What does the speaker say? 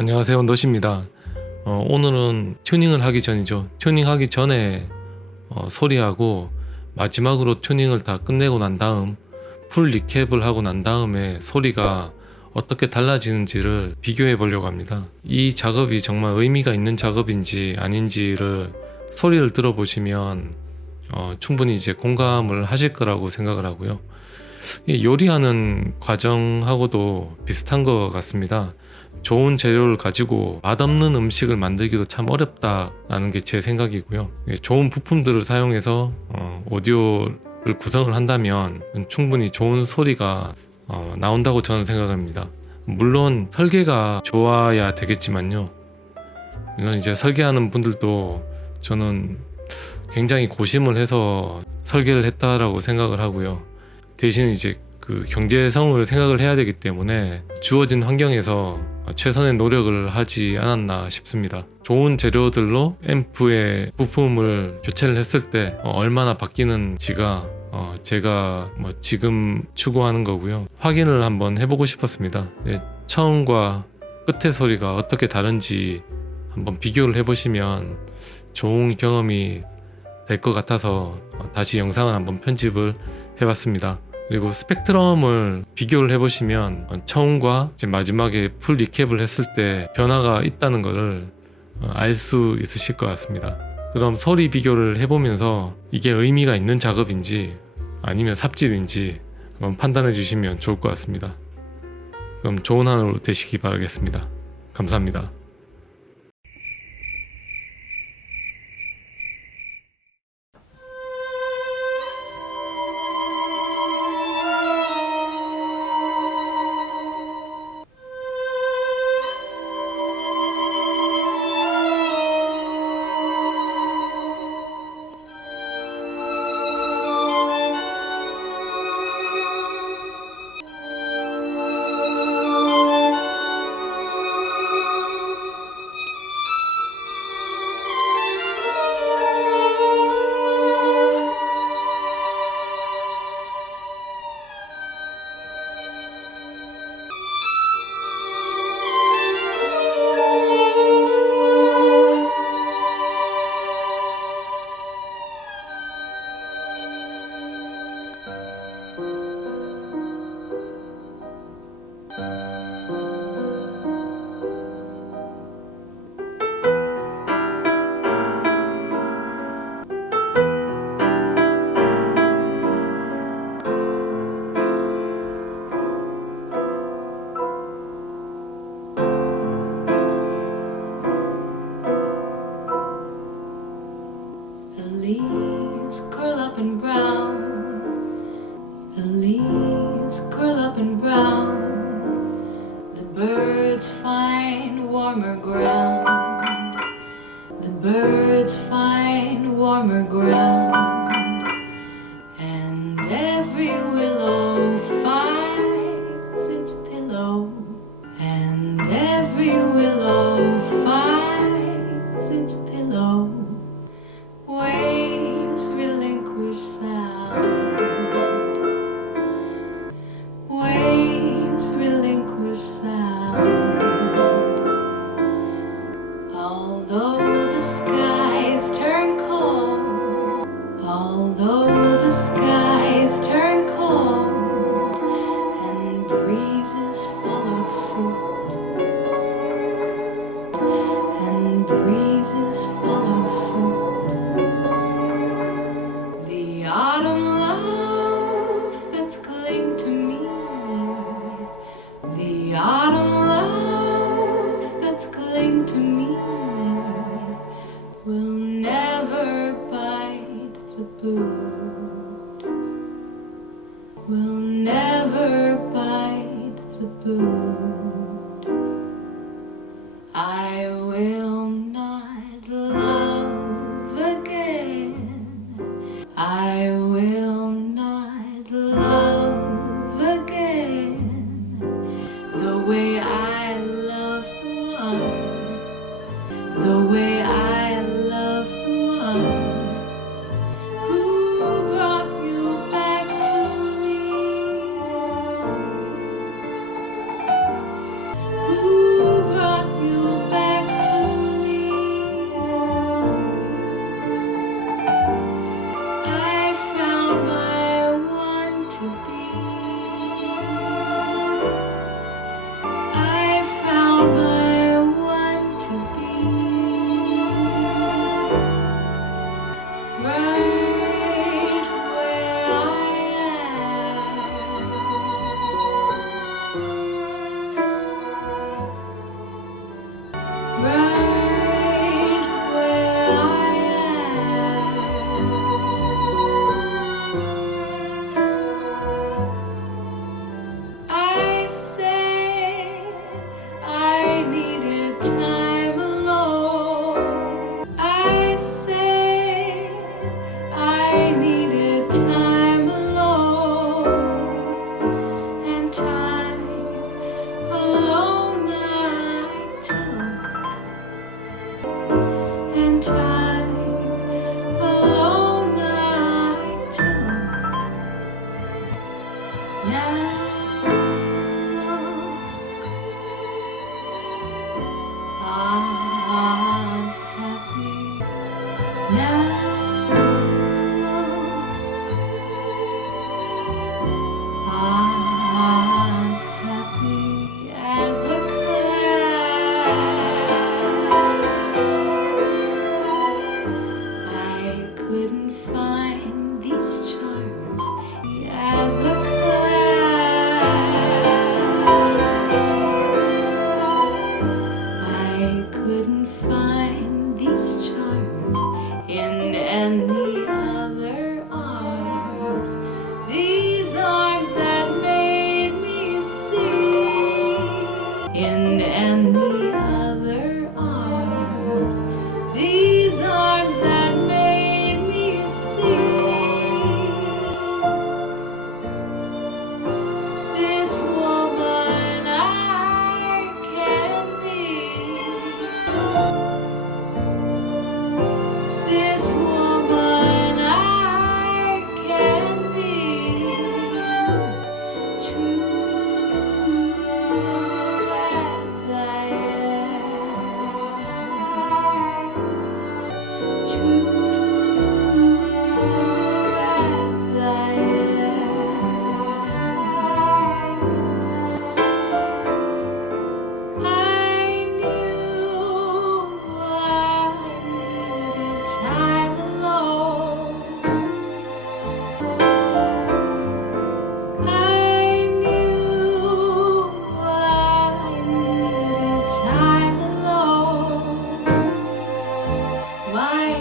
안녕하세요 노시입니다. 어, 오늘은 튜닝을 하기 전이죠. 튜닝하기 전에 어, 소리하고 마지막으로 튜닝을 다 끝내고 난 다음 풀 리캡을 하고 난 다음에 소리가 어떻게 달라지는지를 비교해 보려고 합니다. 이 작업이 정말 의미가 있는 작업인지 아닌지를 소리를 들어보시면 어, 충분히 이제 공감을 하실 거라고 생각을 하고요. 이 요리하는 과정하고도 비슷한 것 같습니다 좋은 재료를 가지고 맛없는 음식을 만들기도 참 어렵다라는 게 제 생각이고요. 예, 좋은 부품들을 사용해서 어, 오디오를 구성을 한다면 충분히 좋은 소리가 어, 나온다고 저는 생각합니다. 물론 설계가 좋아야 되겠지만요. 이건 이제 설계하는 분들도 저는 굉장히 고심을 해서 설계를 했다라고 생각을 하고요. 대신 이제 그 경제성을 생각을 해야 되기 때문에 주어진 환경에서 최선의 노력을 하지 않았나 싶습니다. 좋은 재료들로 앰프의 부품을 교체를 했을 때 어, 얼마나 바뀌는지가 어, 제가 뭐 지금 추구하는 거고요. 확인을 한번 해보고 싶었습니다. 예, 처음과 끝의 소리가 어떻게 다른지 한번 비교를 해보시면 좋은 경험이 될 것 같아서 어, 다시 영상을 한번 편집을 해봤습니다. 그리고 스펙트럼을 비교를 해보시면 어, 처음과 이제 마지막에 풀 리캡을 했을 때 변화가 있다는 것을 어, 알수 있으실 것 같습니다. 그럼 소리 비교를 해보면서 이게 의미가 있는 작업인지 아니면 삽질인지 한번 판단해 주시면 좋을 것 같습니다. 그럼 좋은 하루 되시기 바라겠습니다. 감사합니다. Birds find warmer ground. And every willow the skies turn I will not love again. I will not love again the way I love the one, the way I this. Bye.